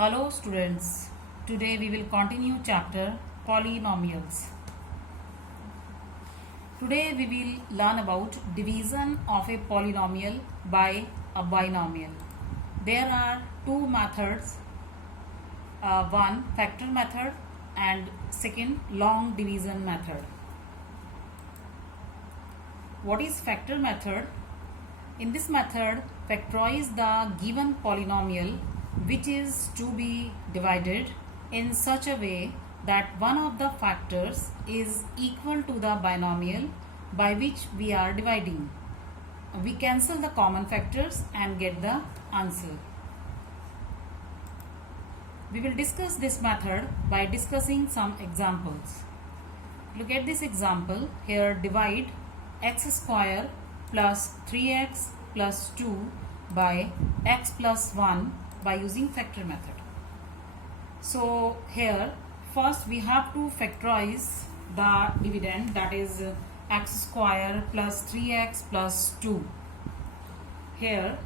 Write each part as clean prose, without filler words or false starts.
Hello students, today we will continue chapter polynomials. Today we will learn about division of a polynomial by a binomial. There are two methods, one factor method and second long division method. What is factor method? In this method, factorize the given polynomial which is to be divided in such a way that one of the factors is equal to the binomial by which we are dividing. We cancel the common factors and get the answer. We will discuss this method by discussing some examples. Look at this example. Here divide x square plus 3x plus 2 by x plus 1 by using factor method. So here first we have to factorize the dividend, that is x square plus 3x plus 2. Here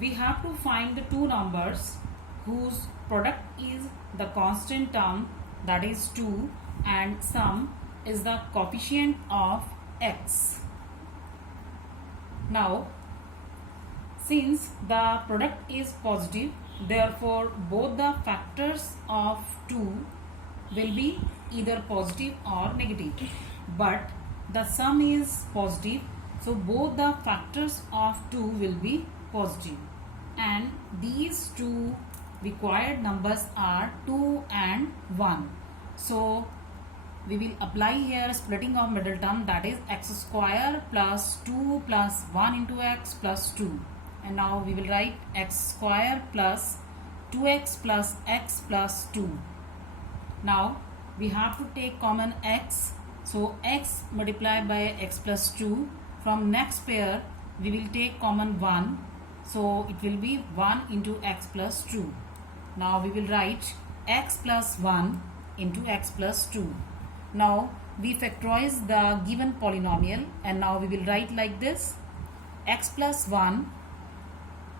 we have to find the two numbers whose product is the constant term, that is 2, and sum is the coefficient of x. Now since the product is positive, therefore both the factors of 2 will be either positive or negative, but the sum is positive, so both the factors of 2 will be positive, and these two required numbers are 2 and 1. So we will apply here splitting of middle term, that is x square plus 2 plus 1 into x plus 2. And now we will write x square plus 2x plus x plus 2. Now we have to take common x. So x multiplied by x plus 2. From next pair we will take common 1. So it will be 1 into x plus 2. Now we will write x plus 1 into x plus 2. Now we factorize the given polynomial, and now we will write like this: x plus 1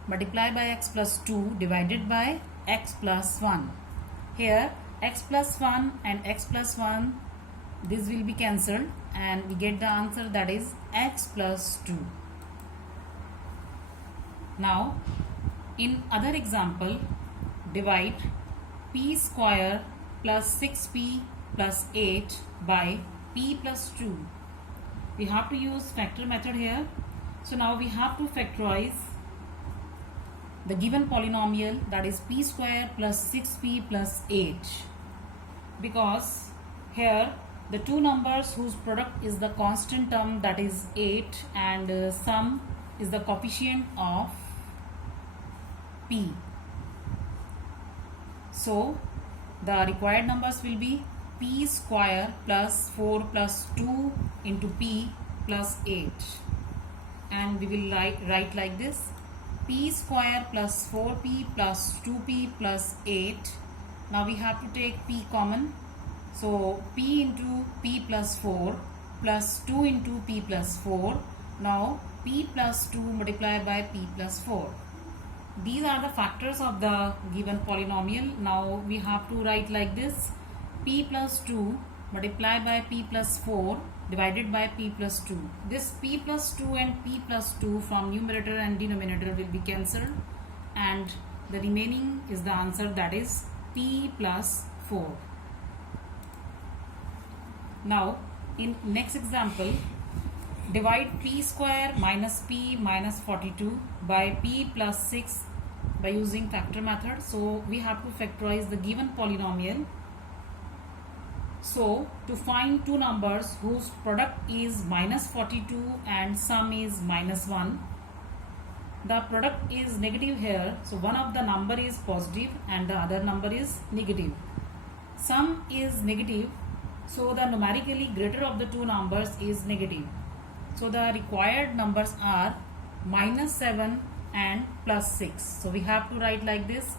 multiplied by x plus 2 divided by x plus 1. Here x plus 1 and x plus 1, this will be cancelled and we get the answer, that is x plus 2. Now in other example, divide p square plus 6p plus 8 by p plus 2. We have to use factor method here. So now we have to factorize the given polynomial, that is p square plus 6p plus 8, because here the two numbers whose product is the constant term, that is 8, and sum is the coefficient of p. So the required numbers will be p square plus 4 plus 2 into p plus 8, and we will write like this: p square plus 4p plus 2p plus 8. Now we have to take p common, so p into p plus 4 plus 2 into p plus 4. Now p plus 2 multiplied by p plus 4. These are the factors of the given polynomial. Now we have to write like this: p plus 2 multiplied by p plus 4 divided by p plus 2. This p plus 2 and p plus 2 from numerator and denominator will be cancelled, and the remaining is the answer, that is p plus 4. Now in next example, divide p square minus p minus 42 by p plus 6 by using factor method. So we have to factorize the given polynomial. So to find two numbers whose product is minus 42 and sum is minus 1, the product is negative here, so one of the number is positive and the other number is negative. Sum is negative, so the numerically greater of the two numbers is negative. So the required numbers are minus 7 and plus 6. So we have to write like this: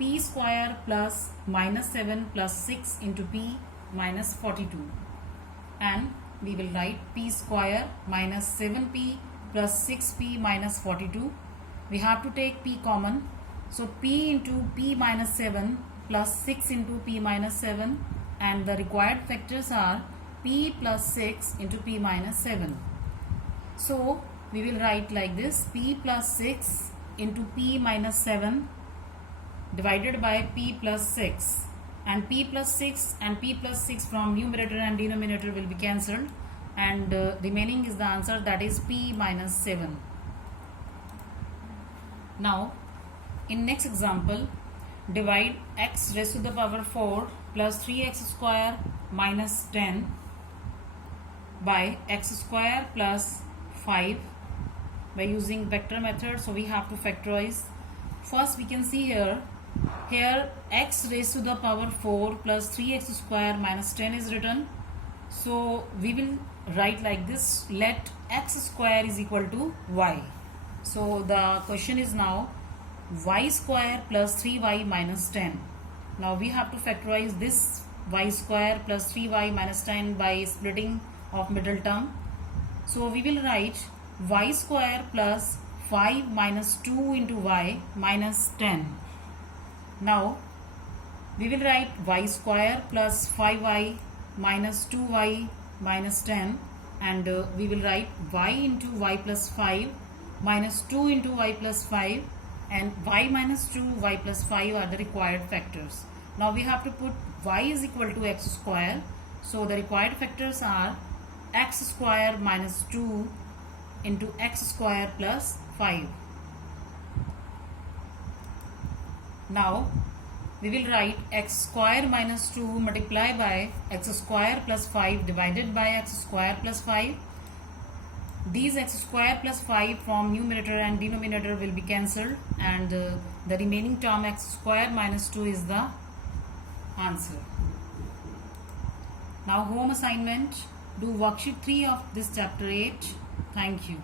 p square plus minus 7 plus 6 into p minus 42, and we will write p square minus 7p plus 6p minus 42. We have to take p common, So p into p minus 7 plus 6 into p minus 7, and the required factors are p plus 6 into p minus 7. So we will write like this: p plus 6 into p minus 7 divided by p plus 6, and p plus 6 and p plus 6 from numerator and denominator will be cancelled, and remaining is the answer, that is p minus 7. Now in next example, divide x raised to the power 4 plus 3x square minus 10 by x square plus 5 by using vector method. So we have to factorize. First we can see here x raised to the power 4 plus 3x square minus 10 is written. So we will write like this: let x square is equal to y. So the question is now y square plus 3y minus 10. Now we have to factorize this y square plus 3y minus 10 by splitting of middle term. So we will write y square plus 5 minus 2 into y minus 10. Now we will write y square plus 5y minus 2y minus 10, and we will write y into y plus 5 minus 2 into y plus 5, and y minus 2 y plus 5 are the required factors. Now we have to put y is equal to x square. So the required factors are x square minus 2 into x square plus 5. Now we will write x square minus 2 multiplied by x square plus 5 divided by x square plus 5. These x square plus 5 from numerator and denominator will be cancelled, and the remaining term x square minus 2 is the answer. Now home assignment: do worksheet 3 of this chapter 8. Thank you.